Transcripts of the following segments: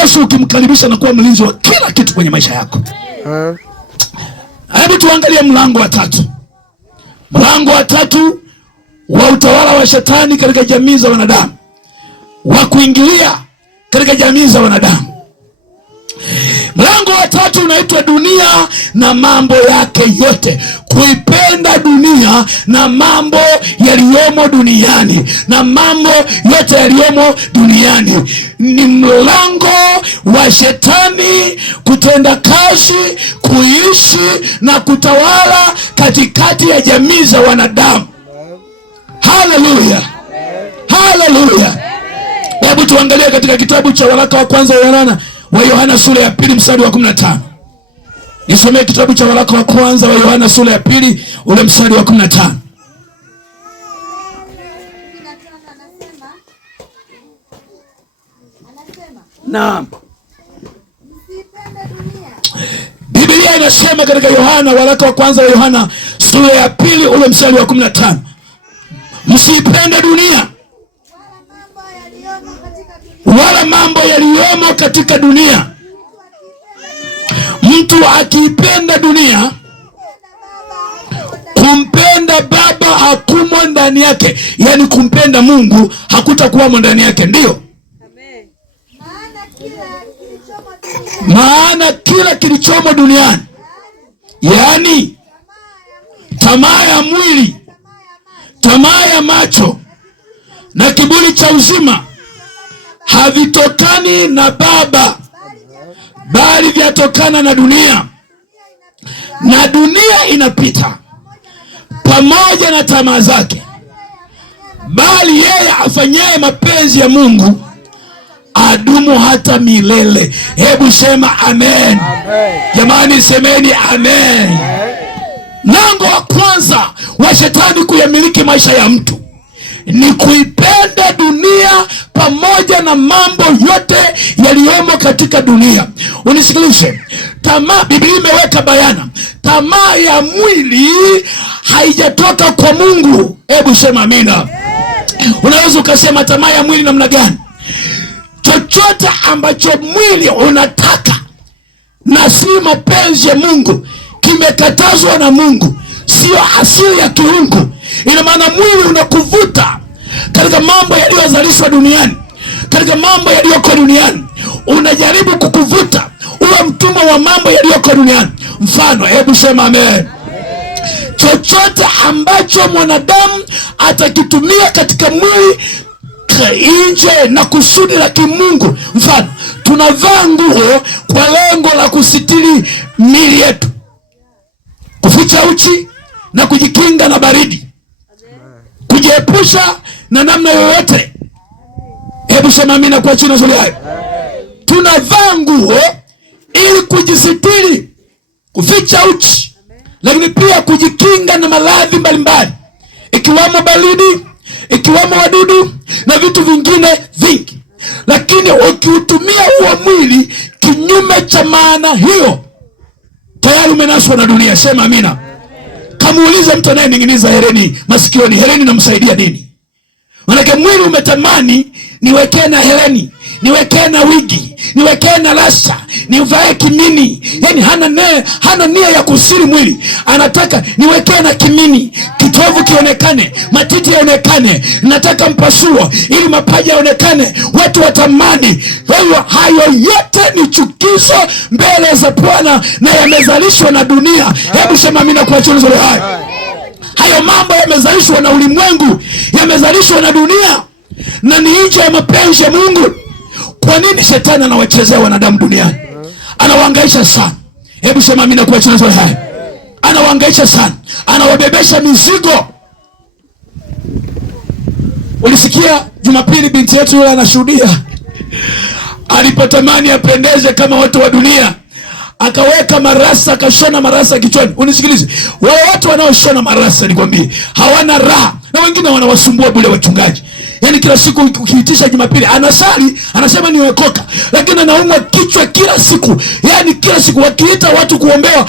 Yesu ukimkaribisha na kuwa mlinzi wa kila kitu kwenye maisha yako. Hebu tuangalie mlango wa 3. Mlango wa 3 wa utawala wa shetani katika jamii za wanadamu, wa kuingilia katika jamii za wanadamu. Mlango wa 3 unaitwa dunia na mambo yake yote. Kuipenda dunia na mambo yaliyomo duniani, na mambo yote yaliyomo duniani. Ni mlango wa shetani kutenda kazi, kuishi na kutawala katikati ya jamii za wanadamu. Haleluya, haleluya. Hebu tuangalie katika kitabu cha waraka wa kwanza wa Yohana sura ya 2 mstari wa 15. Nisomee kitabu cha waraka wa kwanza wa Yohana sura ya 2 ule mstari wa 15. Naam. Biblia inasema katika Yohana, waraka wa kwanza wa Yohana sura ya 2 ule mstari wa 15. Msipende dunia wala mambo yaliyomo katika dunia. Mtu akiipenda dunia, kumpenda Baba hakumo ndani yake. Yani kumpenda Mungu hakutakuwamo ndani yake. Ndio maana kila kilichomo duniani, yani tamaa ya mwili, tamaa ya macho na kiburi cha uzima, havitokani na Baba, bali vyatokana na dunia. Na dunia inapita pamoja na tamaa zake, bali yeye afanyaye mapenzi ya Mungu adumu hata milele. Hebu sema amen. Jamani, semeni amen. Mlango wa kwanza wa shetani kuyamiliki maisha ya mtu ni kuipenda dunia pamoja na mambo yote yaliyomo katika dunia. Unisikilize, tamaa, Biblia imeweka bayana, tamaa ya mwili haijatoka kwa Mungu. Hebu sema amina. Unaweza ukasema tamaa ya mwili namna gani? Chochote ambacho mwili unataka na si mapenzi ya Mungu kimekatazwa na Mungu, sio asili ya kiungu. Ina maana mwili unakuvuta katika mambo yaliyozalishwa duniani, katika mambo yaliyoko duniani, unajaribu kukuvuta uwe mtumwa wa mambo yaliyoko duniani. Mfano, hebu sema amen. Chochote ambacho mwanadamu atakitumia katika mwili nje na kusudi la kimungu. Mfano, tunavaa nguo kwa lengo la kusitiri miili yetu, kuficha uchi na kujikinga na baridi, kujiepusha na namna yoyote. Hebu sema amina kwa chini zuri hayo. Tunavaa nguo ili kujisitiri, kuficha uchi, lakini pia kujikinga na maradhi mbalimbali, ikiwamo baridi, ikiwamo wadudu na vitu vingine vingi. Lakini ukiutumia huo mwili kinyume cha maana hiyo, tayari umenaswa na dunia. Sema amina. Kamuulize mtu anayening'iniza hereni masikioni, hereni namsaidia nini? Manake mwili umetamani niwekee na hereni, niwekee na wigi, niwekee na rasta, nivae kimini. Yani hana nia ya kusiri mwili, anataka niwekee na kimini, kitovu kionekane, matiti yaonekane, nataka mpasuo ili mapaja yaonekane, watu watamani. Hayo yote ni chukizo mbele za Bwana na yamezalishwa na dunia. Hebu sema amina kwa chukizo hayo. Hayo mambo yamezalishwa na ulimwengu, yamezalishwa na dunia na ni nje ya mapenzi ya Mungu. Kwa nini shetani anawachezea wanadamu duniani? Anawahangaisha sana. Hebu sema amina kwa chukizo hayo. Anawahangaisha sana, anawabebesha mizigo. Ulisikia Jumapili binti yetu yule anashuhudia, alipotamani apendeze kama watu wa dunia, akaweka marasa, akashona marasa kichwani. Unisikilize, wale watu wanaoshona marasa, nikwambie, hawana raha, na wengine wanawasumbua bure wachungaji. Yani kila siku ukiitisha Jumapili anasali, anasema niwekoka, lakini anaumwa kichwa kila siku. Yani kila siku wakiita watu kuombewa,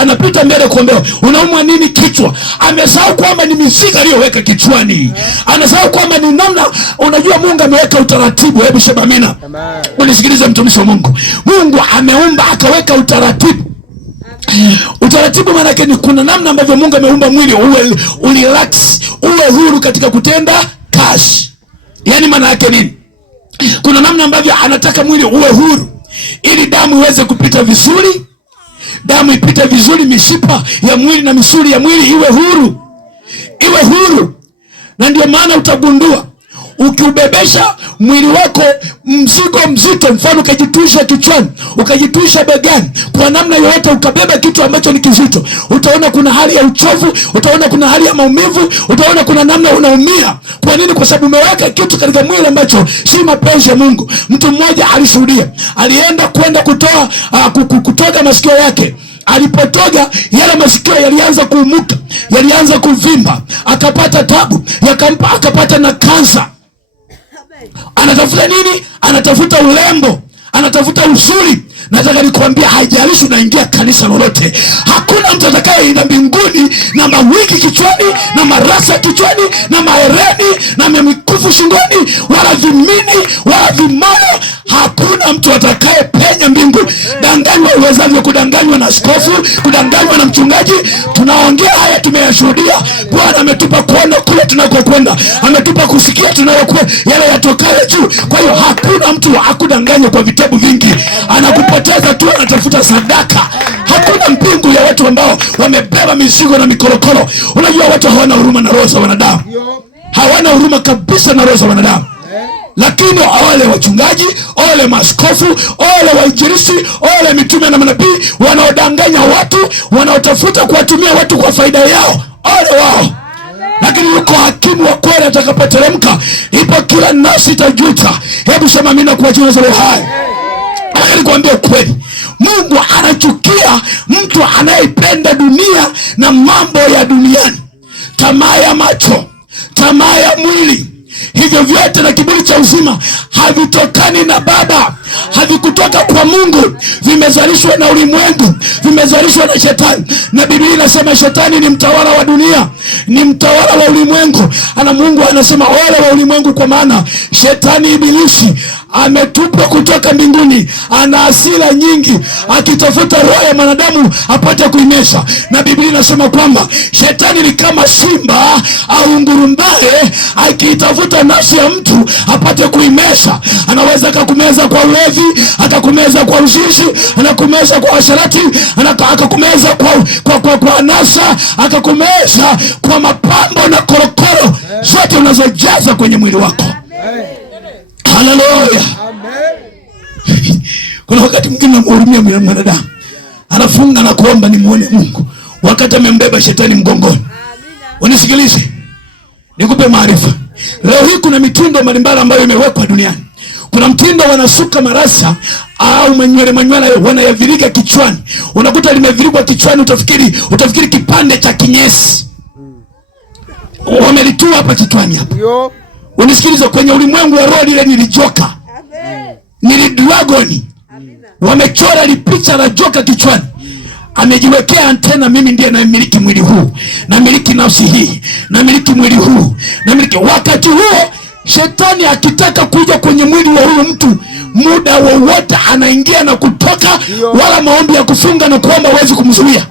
anapita mbele kuombewa. Unaumwa nini kichwa? Amesahau kwamba ni mizigo aliyoweka kichwani. Anasahau kwamba ni namna, unajua Mungu ameweka utaratibu. Hebu sema amina. Unisikilize mtumishi wa Mungu. Mungu ameumba akaweka utaratibu. Utaratibu maana yake ni kuna namna ambavyo Mungu ameumba mwili uwe relax, uwe huru katika kutenda kazi. Yani maana yake nini? Kuna namna ambavyo anataka mwili uwe huru ili damu iweze kupita vizuri. Damu ipite vizuri, mishipa ya mwili na misuli ya mwili iwe huru. Iwe huru. Na ndio maana utagundua ukiubebesha mwili wako mzigo mzito, mfano ukajituisha kichwani, ukajituisha begani, kwa namna yoyote ukabeba kitu ambacho ni kizito, utaona kuna hali ya uchovu, utaona kuna hali ya maumivu, utaona kuna namna unaumia. Kwa nini? Kwa sababu umeweka kitu katika mwili ambacho si mapenzi ya Mungu. Mtu mmoja alishuhudia, alienda kutoga masikio yake. Alipotoga yale masikio yalianza kuumuka, yalianza kuvimba, akapata tabu, akapata na kansa. Anatafuta nini? Anatafuta urembo, anatafuta uzuri. Nataka nikwambia, haijalishi unaingia kanisa lolote, hakuna mtu atakayeenda mbinguni na mawigi kichwani na marasa kichwani na mahereni na mikufu shingoni wala vimini wala vimono. Hakuna mtu atakaye penya mbingu. Danganywa uwezavyo kudanganywa na askofu, kudanganywa na mchungaji. Tunaongea haya, tumeyashuhudia. Bwana ametupa kuona kule tunakokwenda, ametupa kusikia tunayokuwa yale yatokayo juu. Kwa hiyo hakuna mtu akudanganya kwa vitabu vingi, anakupoteza tu, anatafuta sadaka. Hakuna mbingu ya watu ambao wamebeba mizigo na mikorokoro. Unajua watu hawana huruma na roho za wanadamu, hawana huruma kabisa na roho za wanadamu. Lakini wale wachungaji, wale maaskofu, wale wainjilisti, wale mitume na manabii wanaodanganya watu, wanaotafuta kuwatumia watu kwa faida yao, wale wao. Lakini yuko hakimu wa kweli atakapoteremka, ipo kila nafsi itajuta. Hebu sema amina kwa jina la Yesu hai. Lakini nikwambie kweli, Mungu anachukia mtu anayependa dunia na mambo ya duniani, tamaa ya macho, tamaa ya mwili. Hivyo vyote na kiburi cha uzima havitokani na Baba, havikutoka kwa Mungu, vimezalishwa na ulimwengu, vimezalishwa na shetani. Na Biblia inasema shetani ni mtawala wa dunia, ni mtawala wa ulimwengu. Ana Mungu anasema wale wa ulimwengu, kwa maana shetani ibilisi ametupwa kutoka mbinguni, ana hasira nyingi, akitafuta roho ya mwanadamu apate kuimeza. Na Biblia inasema kwamba shetani ni kama simba au ngurumbaye akitafuta nafsi ya mtu apate kuimeza. Anaweza akakumeza kwa ulevi, akakumeza kwa uzinzi, anakumeza kwa asharati, akakumeza kwa anasa, akakumeza kwa mapambo na korokoro zote unazojaza kwenye mwili wako. Haleluya. Kuna wakati mwingine namhurumia mwanadamu, anafunga na kuomba nimuone Mungu wakati amembeba shetani mgongoni. Unisikilize, nikupe maarifa. Leo hii kuna mitindo mbalimbali ambayo imewekwa duniani. Kuna mtindo wanasuka marasa au manywele wanayaviriga kichwani. Unakuta limevirigwa kichwani, utafikiri kipande cha kinyesi wamelitua hapa kichwani hapa. Unisikilize, kwenye ulimwengu wa roho lile nilijoka, nilidragoni, wamechora lipicha la joka kichwani. Amejiwekea antena, mimi ndiye namiliki mwili huu, namiliki nafsi hii, namiliki mwili huu, namiliki. Wakati huo shetani akitaka kuja kwenye mwili wa huyo mtu, muda wowote anaingia na kutoka, wala maombi ya kufunga na kuomba hawezi kumzuia.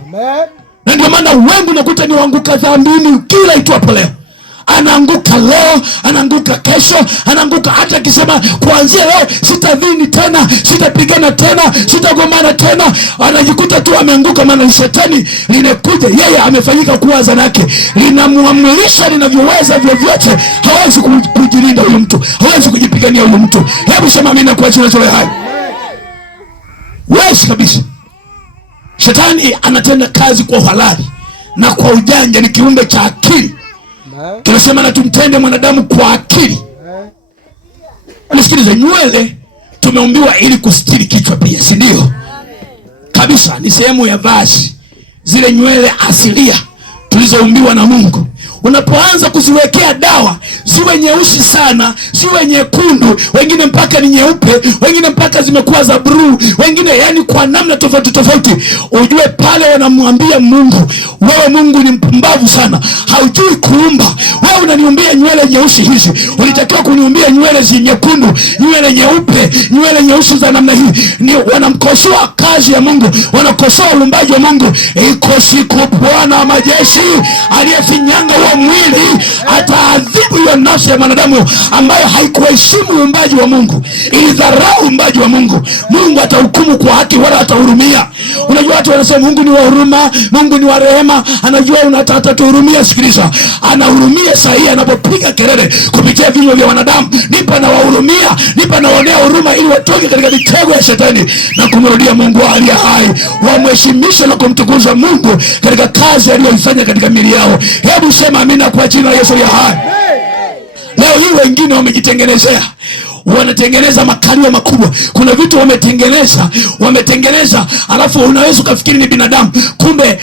Na ndio maana wengi nakuta ni waanguka dhambini kila itwapo leo. Anaanguka leo, anaanguka kesho, anaanguka hata akisema kuanzia leo sitadhini tena, sitapigana tena, sitagombana tena, anajikuta tu ameanguka. Maana shetani linakuja, yeye amefanyika kuwa zanake, linamuamrisha linavyoweza vyovyote. Hawezi kujilinda huyo mtu, hawezi kujipigania huyo mtu. Hebu sema mimi nakuwa chini ya hai. Wewe kabisa. Shetani anatenda kazi kwa halali na kwa ujanja, ni kiumbe cha akili. Tunasema na tumtende mwanadamu kwa akili. Nisikilize, nywele tumeumbiwa ili kustiri kichwa pia, si ndio? Kabisa, ni sehemu ya vazi. Zile nywele asilia tulizoumbiwa na Mungu. unapoanza kuziwekea dawa ziwe nyeusi sana, ziwe nyekundu, wengine mpaka ni nyeupe, wengine mpaka zimekuwa za blue, wengine yani kwa namna tofauti tofauti, ujue pale wanamwambia Mungu, wewe Mungu ni mpumbavu sana, haujui kuumba. Wewe unaniumbia nywele nyeusi hizi, ulitakiwa kuniumbia nywele nyekundu, nywele nyeupe, nywele nyeusi za namna hii. Ni wanamkosoa kazi ya Mungu, wanakosoa uumbaji wa Mungu. Iko siku Bwana wa majeshi aliyefinyanga huo mwili ataadhibu hiyo nafsi ya mwanadamu ambayo haikuheshimu uumbaji wa Mungu, ilidharau uumbaji wa Mungu. Mungu atahukumu kwa haki wala hatahurumia. Unajua watu wanasema Mungu ni wa huruma, Mungu ni wa rehema, anajua unataka tuhurumia. Sikiliza, anahurumia sahihi anapopiga kelele kupitia vinywa vya wanadamu, nipa na wahurumia, nipa na waonea huruma, ili watoke katika mitego ya shetani na kumrudia Mungu aliye hai, wamheshimishe na kumtukuza Mungu katika kazi aliyoifanya katika miili yao. Hebu sema amina kwa jina la Yesu aliye hai. Leo hii wengine wamejitengenezea, wanatengeneza makalio makubwa. Kuna vitu wametengeneza, alafu unaweza ukafikiri ni binadamu, kumbe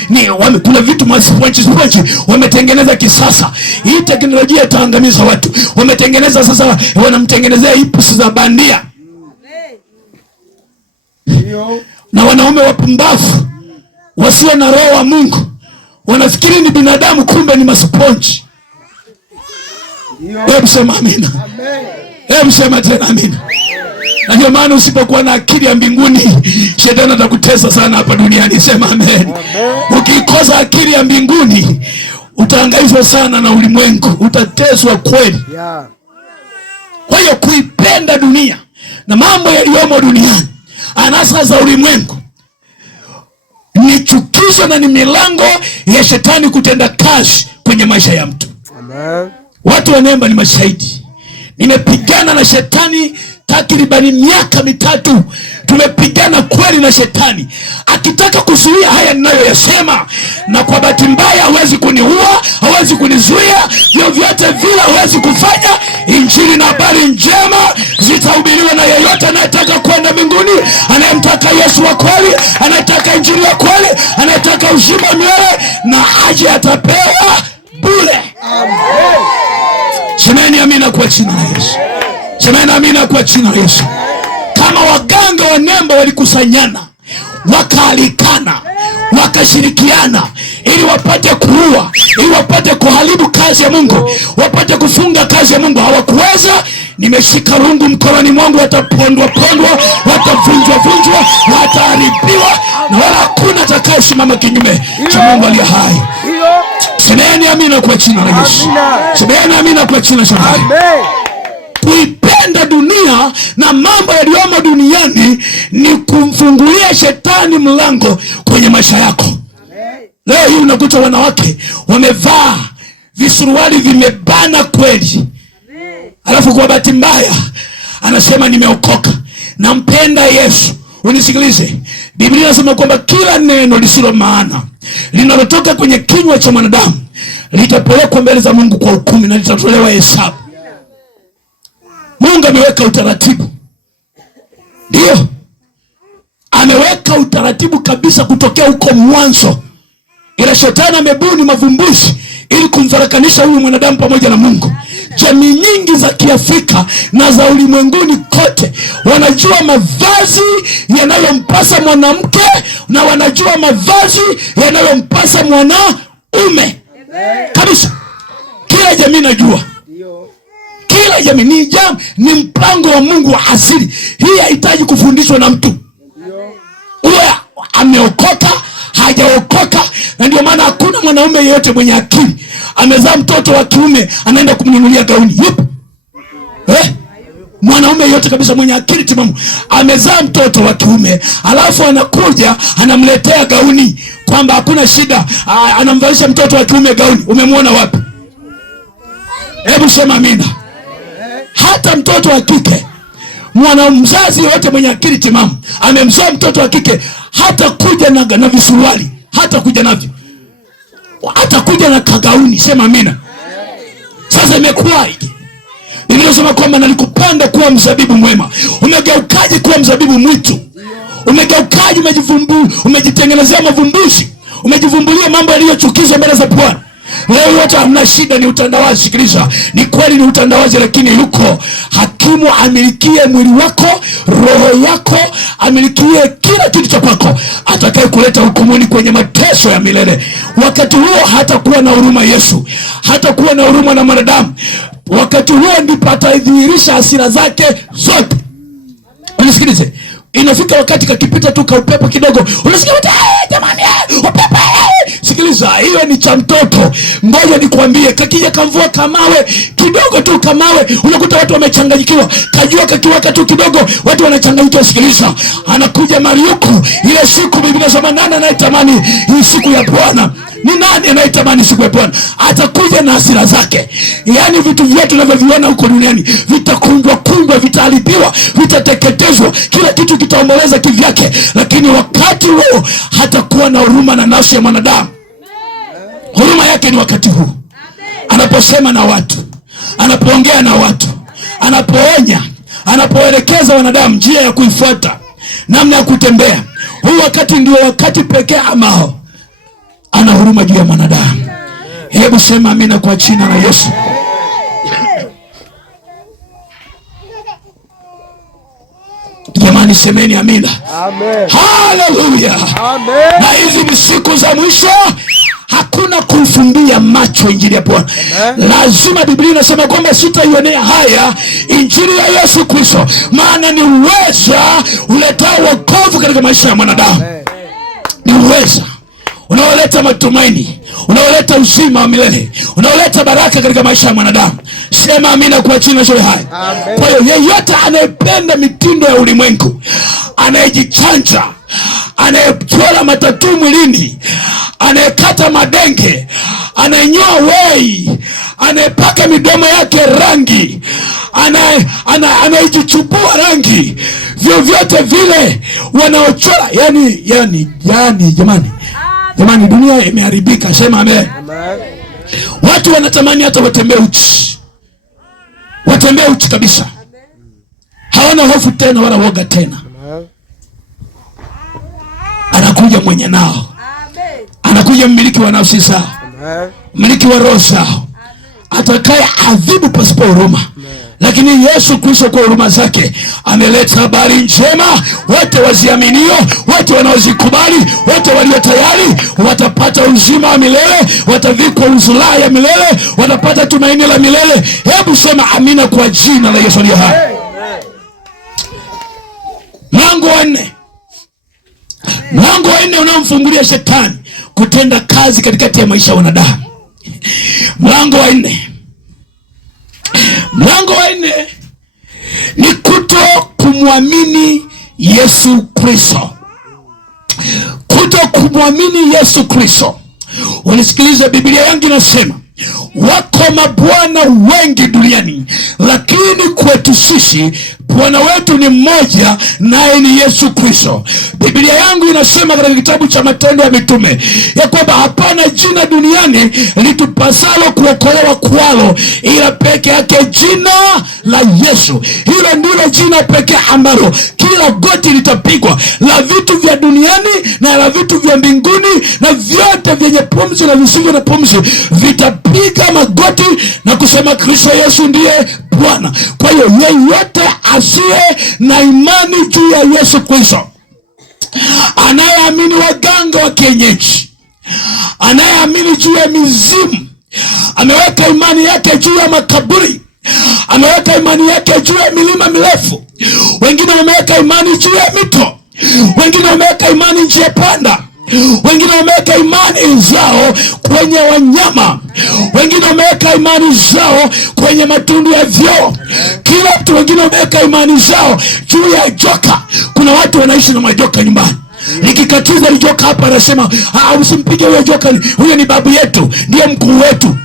kuna vitu sponge wametengeneza kisasa. Hii teknolojia itaangamiza watu. Wametengeneza sasa, wanamtengenezea hips za bandia. Na wanaume wapumbavu wasio na roho wa Mungu wanafikiri ni binadamu, kumbe ni masponji. Hebu sema amina. Hebu sema tena amina. Na ndio maana usipokuwa na akili ya mbinguni, shetani atakutesa sana hapa duniani. Sema amen. Ukikosa akili ya mbinguni, utahangaishwa sana na ulimwengu, utateswa kweli. Kwa hiyo kuipenda dunia na mambo yaliyomo duniani, anasa za ulimwengu, ni chukizo na ni milango ya shetani kutenda kazi kwenye maisha ya mtu. Amen. Watu wa Nemba ni mashahidi. Nimepigana na shetani takribani miaka 3. Tumepigana kweli na shetani akitaka kuzuia haya ninayoyasema, na kwa bahati mbaya hawezi kuniua, hawezi kunizuia, vyovyote vile hawezi kufanya. Injili na habari njema zitahubiriwa na yeyote anayetaka kwenda mbinguni, anayemtaka Yesu wa kweli, anayetaka injili ya kweli, anayetaka uzima milele, na aje atapewa bure. Amen. Semeni amina kwa jina la Yesu. Semeni amina kwa jina la Yesu. Kama waganga wa Nemba walikusanyana, wakaalikana, wakashirikiana ili wapate kuua, ili wapate kuharibu kazi ya Mungu, wapate kufunga kazi ya Mungu, hawakuweza. Nimeshika rungu mkononi mwangu, watapondwa, watavunjwa, wataharibiwa, na wala hakuna atakayesimama kinyume cha Mungu aliye hai. Semeni amina kwa jina la Yesu. Semeni amina kwa jina la Yesu. Kuipenda dunia na mambo yaliyomo duniani ni kumfungulia shetani mlango kwenye maisha yako. Leo hii unakuta wanawake wamevaa visuruali vimebana kweli, alafu kwa bahati mbaya anasema nimeokoka, nampenda Yesu. Unisikilize, Biblia inasema kwamba kila neno lisilo maana linalotoka kwenye kinywa cha mwanadamu litapelekwa mbele za Mungu kwa hukumu na litatolewa hesabu. Mungu ameweka utaratibu. Ndio, ameweka utaratibu kabisa kutokea huko mwanzo, ila shetani amebuni mavumbuzi ili kumfarakanisha huyu mwanadamu pamoja na Mungu. Jamii nyingi za Kiafrika na za ulimwenguni kote wanajua mavazi yanayompasa mwanamke na wanajua mavazi yanayompasa mwanaume kabisa. Kila jamii najua, kila jamii ni mpango wa Mungu wa asili. Hii haihitaji kufundishwa na mtu, uwe ameokoka hajaokoka. Na ndio maana hakuna mwanaume yeyote mwenye akili amezaa mtoto wa kiume anaenda kumnunulia gauni. Yupo? Mwanaume yeyote kabisa mwenye akili timamu amezaa mtoto wa kiume, alafu anakuja anamletea gauni kwamba hakuna shida, anamvalisha mtoto wa kiume gauni. Umemwona wapi? Hebu sema amina. Hata mtoto wa kike, mzazi yeyote mwenye akili timamu amemzaa mtoto wa kike, hata kuja na visuruali, hata kuja navyo, hata kuja na kagauni. Sema amina. Sasa imekuwaje? Biblia inasema kwamba nalikupanda kuwa mzabibu mwema. Umegeukaje kuwa mzabibu mwitu? Umegeukaje? Umejitengenezea mavumbuzi, umejivumbulia mambo yaliyochukiza mbele za Bwana. Leo yote hamna shida, ni utandawazi. Sikiliza, ni kweli ni utandawazi, lakini yuko hakimu amilikie mwili wako, roho yako, amilikie kila kitu cha kwako, atakaye kuleta hukumuni kwenye mateso ya milele. Wakati huo hatakuwa na huruma Yesu, hatakuwa na huruma na mwanadamu. Wakati huo ndipo atadhihirisha hasira zake zote. Unisikilize, inafika wakati kakipita tu kaupepo kidogo, unasikia jamani upepo. Sikiliza, hiyo ni cha mtoto. Ngoja nikwambie, kakija kamvua kamawe kidogo tu, kamawe, unakuta watu wamechanganyikiwa. Kajua kakiwaka tu kidogo, watu wanachanganyikiwa. Sikiliza, anakuja Mariuku ile siku. Biblia inasema nani anayetamani hii siku ya Bwana? Ni nani anayetamani siku ya Bwana? Atakuja na hasira zake. Yaani vitu vyote tunavyoviona huko duniani vitakundwa, vitaharibiwa, vitateketezwa, kila kitu kitaomboleza kivyake. Lakini wakati huo hatakuwa na huruma na nafsi ya mwanadamu. Huruma yake ni wakati huu, anaposema na watu, anapoongea na watu, anapoonya, anapoelekeza wanadamu njia ya kuifuata, namna ya kutembea. Huu wakati ndio wakati pekee ambao ana huruma juu ya mwanadamu. Hebu sema amina kwa jina la Yesu. Jamani, semeni amina. Amen. Haleluya. Amen. Na hizi ni siku za mwisho. Hakuna kufumbia macho injili ya Bwana. Lazima, Biblia inasema kwamba sitaionea haya injili ya Yesu Kristo, maana ni uweza uletao wokovu katika maisha ya mwanadamu. Ni uweza unaoleta matumaini, unaoleta uzima wa milele, unaoleta baraka katika maisha ya mwanadamu. Sema amina kwa jina la hai. Kwa hiyo yeyote anayependa mitindo ya ulimwengu, anayejichanja, anayechora matatu mwilini, anayekata madenge, anayenyoa wei, anayepaka midomo yake rangi, anayejichubua rangi, vyovyote vile wanaochora, yani jamani, dunia imeharibika. Sema amen. Watu wanatamani hata watembee uchi kabisa. Hawana hofu tena wala woga tena. Anakuja mwenye nao, anakuja mmiliki wa nafsi zao, mmiliki wa roho zao, atakaye adhibu pasipo huruma. Lakini Yesu Kristo kwa huruma zake ameleta habari njema. Wote waziaminio, wote wanaozikubali, wote walio tayari watapata uzima wa milele, watavikwa uzima ya milele, watapata tumaini la milele. Hebu sema amina kwa jina la Yesu aliye hai. Mlango wa nne unaomfungulia shetani kutenda kazi katikati ya maisha ya wanadamu. Mlango wa nne ni kuto kumwamini Yesu Kristo. Kuto kumwamini Yesu Kristo. Unisikilize, Biblia yangu inasema wako mabwana wengi duniani, lakini kwetu sisi Bwana wetu ni mmoja, naye ni Yesu Kristo. Biblia yangu inasema katika kitabu cha Matendo ya Mitume ya kwamba hapana jina duniani litupasalo kuokolewa kwalo ila peke yake jina la Yesu. Hilo ndilo jina pekee ambalo kila goti litapigwa, la vitu vya duniani na la vitu vya mbinguni, na vyote vyenye pumzi na visivyo na pumzi vitapiga magoti na kusema Kristo Yesu ndiye Bwana. Kwa hiyo yeyote asiye na imani juu ya Yesu Kristo, anayeamini waganga wa kienyeji, anayeamini juu ya mizimu, ameweka imani yake juu ya makaburi, ameweka imani yake juu ya milima mirefu, wengine wameweka imani juu ya mito, wengine wameweka imani njia panda, wengine wameweka imani zao kwenye wanyama, wengine wameweka imani zao kwenye matundu ya vyoo, kila mtu. Wengine wameweka imani zao juu ya joka. Kuna watu wanaishi na majoka nyumbani. Nikikatiza joka hapa anasema usimpige huyo joka, huyo ni babu yetu, ndiye mkuu wetu.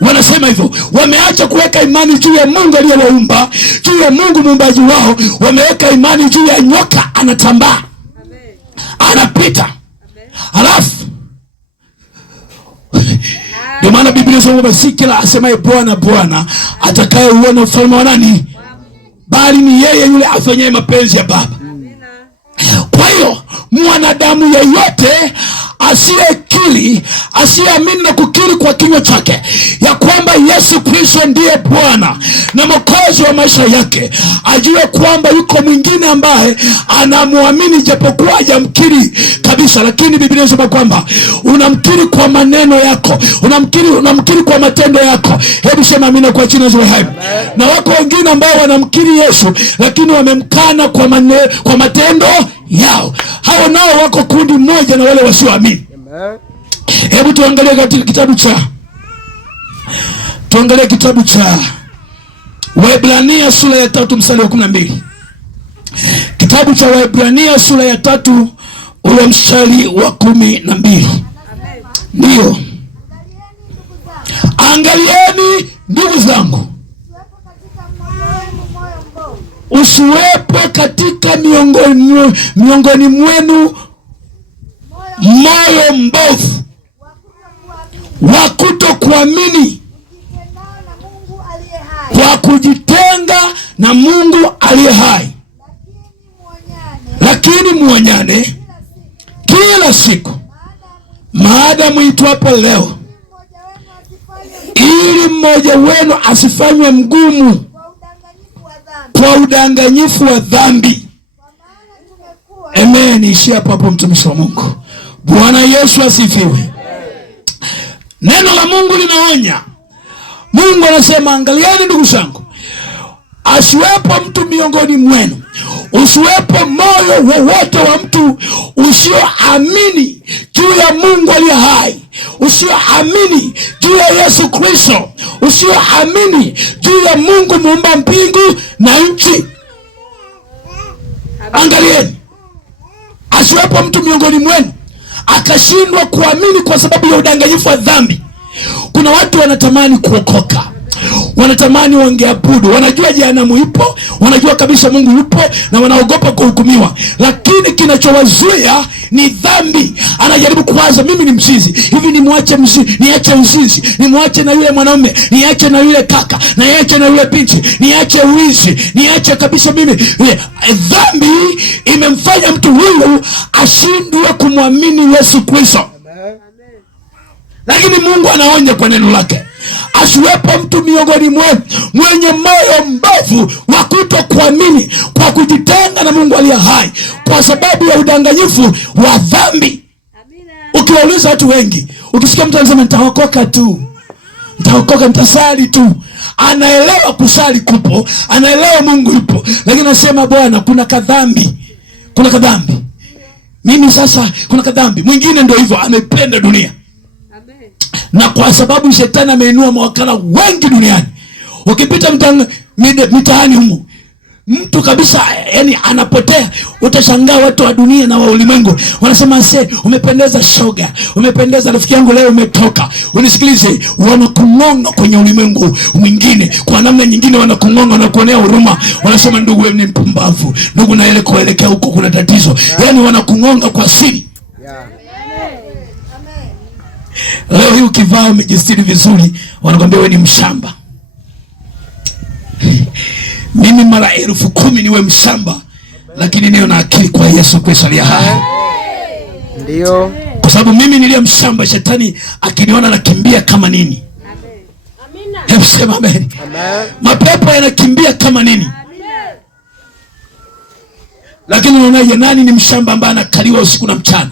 Wanasema hivyo. Wameacha kuweka imani juu ya Mungu aliyewaumba, juu ya Mungu muumbaji wao. Wameweka imani juu ya nyoka, anatambaa, anapita. Halafu ndio maana Biblia inasema si kila asemaye Bwana Bwana atakayeuona ufalme wa nani, bali ni yeye yule afanyaye mapenzi ya Baba. Kwa hiyo mwanadamu yeyote asiyekiri kukiri, asiyeamini na kukiri kwa kinywa chake ya kwamba Yesu Kristo ndiye Bwana na Mwokozi wa maisha yake, ajue kwamba yuko mwingine ambaye anamwamini japokuwa hajamkiri kabisa. Lakini Biblia inasema kwamba unamkiri kwa maneno yako, unamkiri kwa matendo yako. Hebu sema amina kwa jina la Yesu. Na wako wengine ambao wanamkiri Yesu lakini wamemkana kwa matendo yao. Hao nao wako kundi moja na wale wasioamini. Hebu tuangalie katika kitabu cha Waebrania sura ya 3 mstari wa 12. Kitabu cha Waebrania sura ya 3 ule mstari wa 12. Ndio. Angalieni ndugu zangu, usiwepo katika miongoni mwenu moyo mbovu wa kutokuamini, kwa kujitenga na Mungu aliye hai. Lakini muonyane kila siku maadamu itwapo leo, ili mmoja wenu asifanywe mgumu kwa udanganyifu wa dhambi. Amen. Ishia hapo mtumishi wa Mungu. Bwana Yesu asifiwe. Neno la Mungu linaonya. Mungu anasema, angalieni ndugu zangu, asiwepo mtu miongoni mwenu, usiwepo moyo wowote wa mtu usioamini juu ya Mungu aliye hai, usioamini juu ya Yesu Kristo, usioamini juu ya Mungu muumba mbingu na nchi. Angalieni, asiwepo mtu miongoni mwenu akashindwa kuamini kwa sababu ya udanganyifu wa dhambi. Kuna watu wanatamani kuokoka, wanatamani wangeabudu, wanajua jehanamu ipo, wanajua kabisa Mungu yupo, na wanaogopa kuhukumiwa, lakini kinachowazuia ni dhambi. Anajaribu kuwaza, mimi ni mzinzi, hivi niache uzinzi, nimwache na yule mwanaume, niache na yule kaka, na niache na yule binti, niache uizi, niache kabisa mimi. Dhambi imemfanya mtu huyu ashindwe kumwamini Yesu Kristo. Lakini Mungu anaonya kwa neno lake, asiwepo mtu miongoni mwenu mwenye moyo mbovu wa kutokuamini, kwa kujitenga na Mungu aliye hai kwa sababu ya udanganyifu wa dhambi. Ukiwauliza watu wengi, ukisikia mtu anasema nitaokoka tu, nitasali tu, anaelewa kusali kupo, anaelewa Mungu yupo, lakini anasema Bwana, kuna kadhambi. Mimi sasa kuna kadhambi. Mwingine ndio hivyo, amependa dunia. Na kwa sababu shetani ameinua mawakala wengi duniani, ukipita mitaani humu, mtu kabisa yani anapotea. Utashangaa watu wa dunia na wa ulimwengu wanasema, umependeza shoga, umependeza rafiki yangu, leo umetoka. Unisikilize, wanakungonga kwenye ulimwengu mwingine, kwa namna nyingine wanakungonga na kuonea huruma. Wanasema, ndugu wewe ni mpumbavu, ndugu na ile kuelekea huko kuna tatizo. Yani wanakungonga kwa siri. Leo hii ukivaa umejistiri vizuri, wanakwambia wewe ni mshamba. Mimi mara 10,000 niwe mshamba, lakini niyo na akili kwa Yesu Kristo aliye hai. Ndio. Kwa sababu mimi nilia mshamba, shetani akiniona nakimbia kama nini. Amina. Hebu sema amen. Amen. Mapepo yanakimbia kama nini. Amina. Lakini unaonaje, nani ni mshamba ambaye anakaliwa usiku na mchana?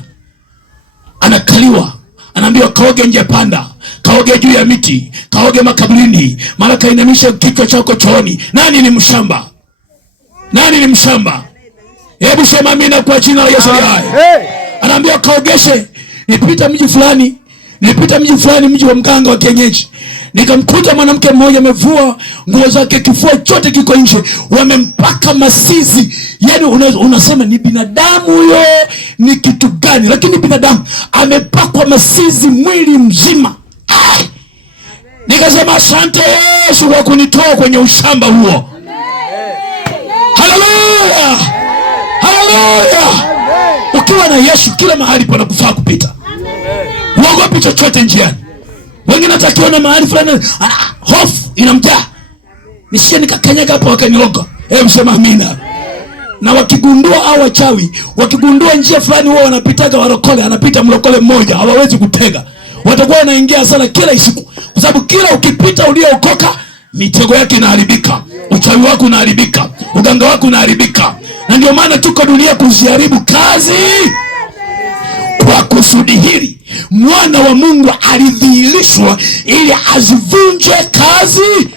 Anakaliwa, anaambiwa kaoge nje panda, kaoge juu ya miti, kaoge makaburini, mara kainamisha kichwa chako chooni. Nani ni mshamba? Hebu sema amina kwa jina la Yesu hai. Anaambiwa kaogeshe. Nilipita mji fulani, mji wa mganga wa kienyeji, nikamkuta mwanamke mmoja amevua nguo zake, kifua chote kiko nje, wamempaka masizi. Yani unasema ni binadamu huyo, ni kitu gani? Lakini binadamu amepakwa masizi mwili mzima. Nikasema asante Yesu kwa kunitoa kwenye ushamba huo. Haleluya, haleluya. Ukiwa na Yesu kila mahali panakufaa kupita. Uogopi chochote njiani. Wengine hatakiona mahali fulani hofu inamjaa, nisije nikakanyaga hapo wakaniloga. Hebu sema amina. Na wakigundua au wachawi wakigundua njia fulani wao wanapitaga warokole, anapita mlokole mmoja, hawawezi kutega. Watakuwa wanaingia sana kila siku, kwa sababu kila ukipita uliyookoka mitego yake inaharibika, uchawi wako unaharibika, uganga wako unaharibika. Na ndio maana tuko dunia kuziharibu kazi. Kwa kusudi hili mwana wa Mungu alidhihirishwa ili azivunje kazi.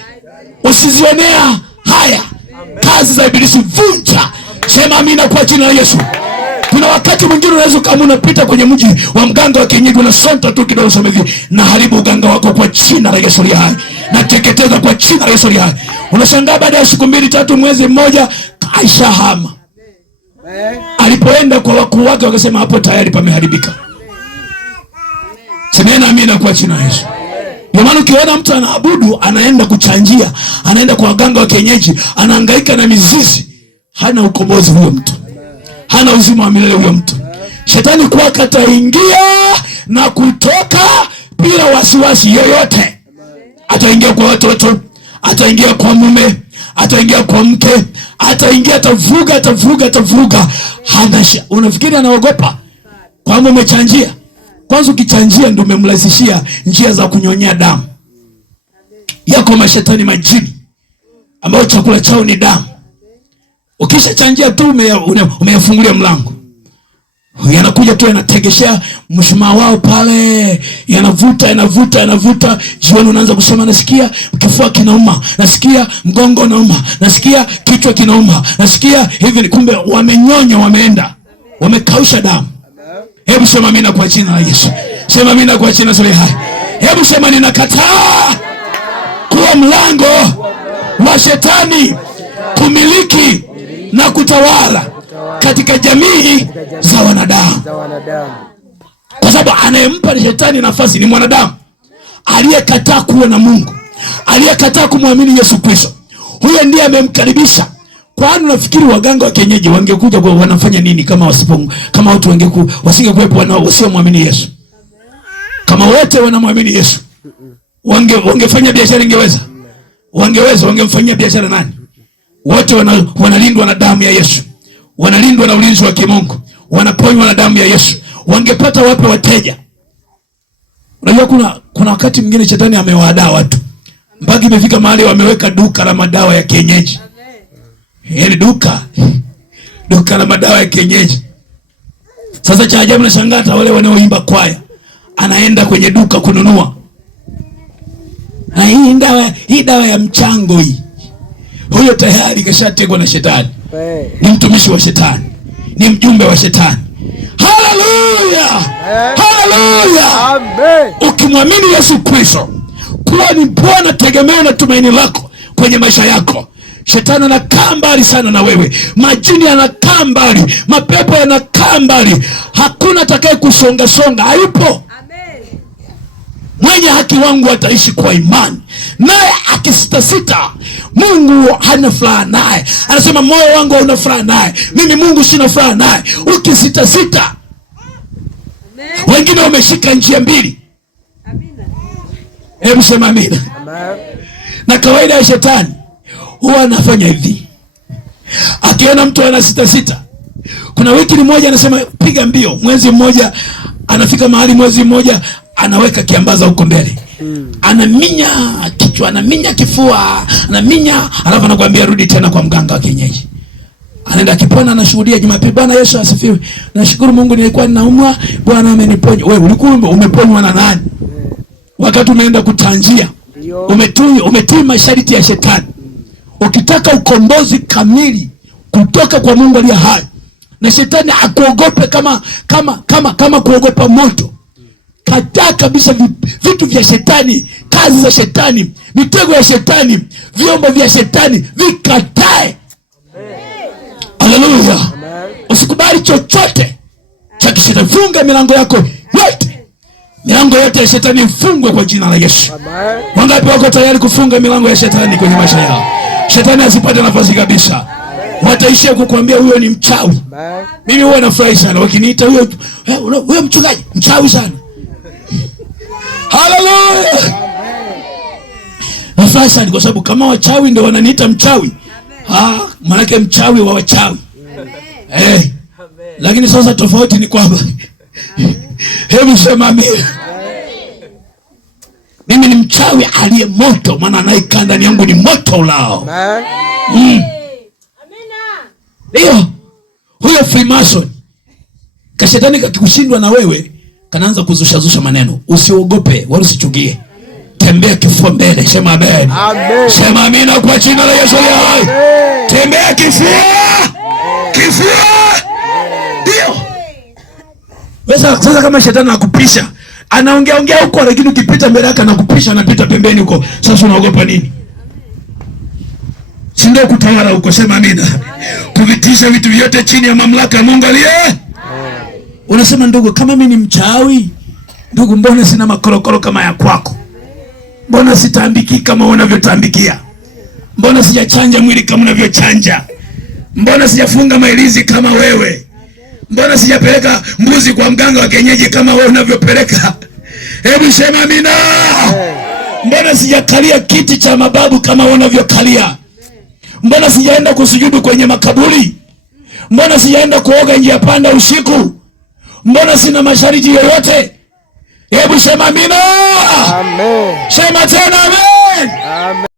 Usizionea haya kazi za ibilisi, vunja. Sema amina kwa jina la Yesu. Kuna wakati mwingine unaweza kama unapita kwenye mji wa mganga wa kienyeji, unasonta tu kidogo, sema hivi, na haribu uganga wako kwa jina la Yesu aliye hai, na teketeza kwa jina la Yesu aliye hai. Unashangaa baada ya siku 2 3 mwezi mmoja Aisha hama. Alipoenda kwa wakuu wake wakasema hapo tayari pameharibika. Semeni amina kwa jina la Yesu. Ndio maana ukiona mtu anaabudu, anaenda kuchanjia, anaenda kwa waganga wa kienyeji, anahangaika na mizizi, hana ukombozi huyo mtu. Hana uzima wa milele huyo mtu. Shetani kwake ataingia na kutoka bila wasiwasi yoyote. Ataingia kwa watoto, ataingia kwa mume, ataingia kwa mke, ataingia, atavuruga. Unafikiri anaogopa? Kwamba umechanjia. Kwanza ukichanjia ndio umemlaisishia njia za kunyonyea damu. Yako mashetani majini ambao chakula chao ni damu. Ukishachanjia tu umeyafungulia mlango. Yanakuja tu yanategeshea mshumaa wao pale, yanavuta. Jioni unaanza kusema nasikia kifua kinauma, nasikia mgongo unauma, nasikia kichwa kinauma, nasikia hivi. Kumbe wamenyonya, wameenda, wamekausha damu. Hebu sema mimi na kwa jina la Yesu. Sema mimi na kwa jina la Yesu. Hebu sema ninakataa kuwa mlango wa shetani kumiliki na kutawala katika jamii za wanadamu. Kwa sababu anayempa shetani nafasi ni mwanadamu aliyekataa kuwa na Mungu, aliyekataa kumwamini Yesu Kristo. Huyo ndiye amemkaribisha. Kwani unafikiri waganga wa kienyeji wangekuja kwa wanafanya nini kama kama watu wasingekuwepo wasiomwamini Yesu? Kama wote wanamwamini Yesu, wangefanya biashara? Wangeweza? Wangemfanyia biashara nani? Wote wanalindwa na damu ya Yesu, wanalindwa na ulinzi wa kimungu, wanaponywa na damu ya Yesu. Wangepata wapi wateja? Unajua kuna wakati mwingine shetani amewahadaa watu mpaka imefika mahali wameweka duka la madawa ya kienyeji. Yaani duka la madawa ya kienyeji. Sasa cha ajabu, nashangaa hata wale wanaoimba kwaya anaenda kwenye duka kununua. Na hii dawa ya mchango hii. Huyo tayari kashategwa na shetani. Ni mtumishi wa shetani, ni mjumbe wa shetani. Haleluya! Haleluya! Amen. Ukimwamini Yesu Kristo kuwa ni Bwana, tegemeo na tumaini lako kwenye maisha yako, shetani anakaa mbali sana na wewe. Majini yanakaa mbali, mapepo yanakaa mbali. Hakuna atakaye kusonga, hayupo. Amen. Mwenye haki wangu ataishi kwa imani, naye akisitasita Mungu hana furaha naye. Anasema moyo wangu hauna furaha naye, mimi Mungu sina furaha naye. Ukisitasita. Amen. Wengine wameshika njia mbili. Amina. Hebu sema amina. Amen. Na kawaida ya shetani huwa anafanya hivi. Akiona mtu ana sita. Kuna wiki moja anasema piga mbio, mwezi mmoja anafika mahali, mwezi mmoja anaweka kiambaza huko mbele. Anaminya kichwa, anaminya kifua, anaminya, alafu anakuambia rudi tena kwa mganga wa kienyeji. Anaenda akipona, anashuhudia Jumapili, Bwana Yesu asifiwe, nashukuru Mungu nilikuwa ninaumwa, Bwana ameniponya. Wewe ulikuwa umeponywa na nani? Wakati umeenda kutanjia, umetii masharti ya shetani. Ukitaka ukombozi kamili kutoka kwa Mungu aliye hai, na shetani akuogope kama kuogopa moto, kataa kabisa vitu vya shetani, kazi za shetani, mitego ya shetani, vyombo vya shetani, vikatae. Haleluya. Usikubali chochote cha kishetani. Funga milango yako yote. Milango yote ya shetani ifungwe kwa jina la Yesu. Wangapi wako tayari kufunga milango ya shetani kwenye maisha yao? Shetani asipate nafasi kabisa. Wataishia kukuambia huyo ni mchawi. Mimi huwa nafurahi sana wakiniita huyo mchungaji mchawi sana. Haleluya. Nafurahi sana kwa sababu kama wachawi ndio wananiita mchawi. Maana mchawi wa wachawi. Lakini sasa tofauti ni kwamba hebu sema amina. Mimi ni mchawi aliye moto, maana anayekaa ndani yangu ni moto ulao. Ndio. Huyo Freemason kashetani kakikushindwa na wewe, kanaanza kuzusha maneno. Usiogope wala usichukie. Tembea kifua mbele, sema amen. Amen. Sema amina kwa jina la Yesu. Tembea kifua. Kifua. Ndio. Sasa kama shetani anakupisha, anaongea huko, lakini ukipita mbele yake anakupisha, anapita pembeni huko. Sasa unaogopa nini? Si ndio kutawala huko, sema amina. Kuvitisha vitu vyote chini ya mamlaka ya Mungu aliye. Unasema ndugu, kama mimi ni mchawi, ndugu, mbona sina makorokoro kama ya kwako? Mbona sitaambiki kama unavyotambikia? Mbona sijachanja mwili kama unavyochanja? Mbona sijafunga mailizi kama wewe? Mbona sijapeleka mbuzi kwa mganga wa kienyeji kama wewe unavyopeleka? Hebu sema amina. Mbona sijakalia kiti cha mababu kama wewe unavyokalia? Mbona sijaenda kusujudu kwenye makaburi? Mbona sijaenda kuoga njia panda usiku? Mbona sina masharti yoyote? Hebu sema amina. Amen. Sema tena amen. Amen.